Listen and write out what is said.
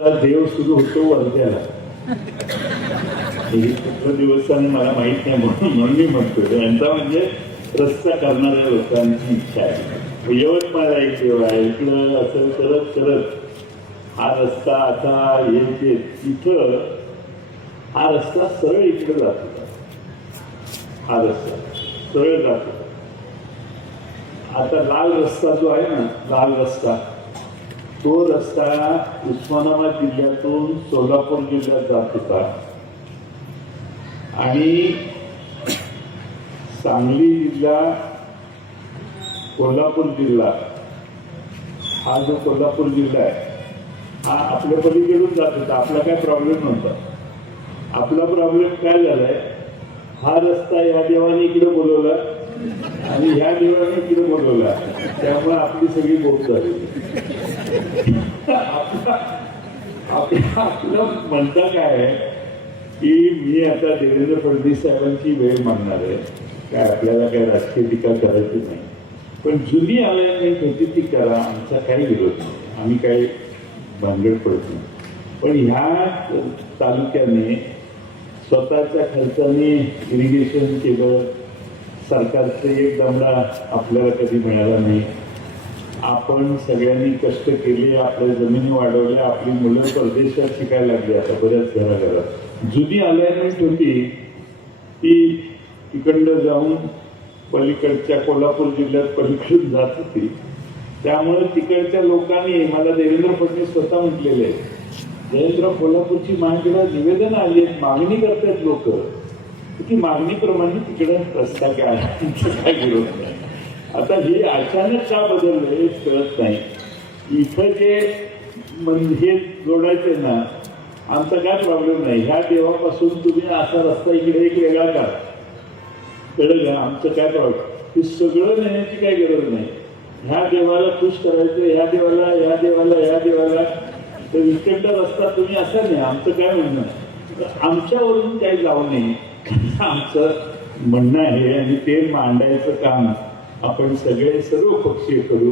देव सुरू होतो वर्ध्याला. कुठल्या दिवसाने मला माहित नाही म्हणून मी म्हणतो यांचा म्हणजे रस्ता करणाऱ्या लोकांची इच्छा आहे. यवतमाळला एक देव आहे, इकडं असं करत करत हा रस्ता आता येते तिथं हा रस्ता सरळ इकडे जात होता. हा रस्ता सरळ जात होता. आता लाल रस्ता जो आहे ना, लाल रस्ता, तो रस्ता उस्मानाबाद जिल्ह्यातून सोलापूर जिल्ह्यात जात होता आणि सांगली जिल्हा, कोल्हापूर जिल्हा, हा जो कोल्हापूर जिल्हा आहे हा आपल्या पलीकडून जात होता. आपला काय प्रॉब्लेम नव्हता. आपला प्रॉब्लेम काय झालाय, हा रस्ता या देवाने इकडे बोलवला आणि ह्या देवाने इकडे बोलवला, त्यामुळे आपली सगळी बोट झाली. आपलं म्हणता काय आहे की मी आता देवेंद्र फडणवीस साहेबांची वेळ मागणार आहे, काय आपल्याला काय राजकीय टीका करायची नाही, पण जुनी अलाइनमेंट होती ती करा, आमचा काही विरोध नाही, आम्ही काही भानगड पडत नाही. पण ह्या तालुक्याने स्वतःच्या खर्चाने इरिगेशन केलं, सरकारचं एक दमडा आपल्याला कधी मिळाला नाही. आपण सगळ्यांनी कष्ट केले, आपल्या जमिनी वाढवल्या, आपली मुलं परदेशात शिकायला लागली. आता बऱ्याच घराघरात जुनी अलाइनमेंट होती ती तिकडं जाऊन पलीकडच्या कोल्हापूर जिल्ह्यात पलीकडून जात होती. त्यामुळे तिकडच्या लोकांनी मला देवेंद्र फडणवीस स्वतः म्हटलेले आहे, देवेंद्र कोल्हापूरची माझ्याकडे निवेदन आली आहेत, मागणी करतात लोक, ती मागणीप्रमाणे तिकडे रस्ता काय काय विरोध नाही. आता हे अचानक का बदललं हे कळत नाही. इथं जे हे जोडायचे ना, आमचा काय प्रॉब्लेम नाही. ह्या देवापासून तुम्ही असा रस्ता इकडे एक वेगळा का कळलं का, आमचं काय प्रॉब्लेम. हे सगळं नेण्याची काही गरज नाही. ह्या देवाला खुश करायचं, ह्या देवाला, ह्या देवाला, ह्या देवाला, तर इकडचा रस्ता तुम्ही असा नाही. आमचं काय म्हणणं आहे, आमच्यावरून काही जाऊ नये आमचं म्हणणं आहे आणि ते मांडायचं काम आपण सगळे सर्व पक्षीय करू.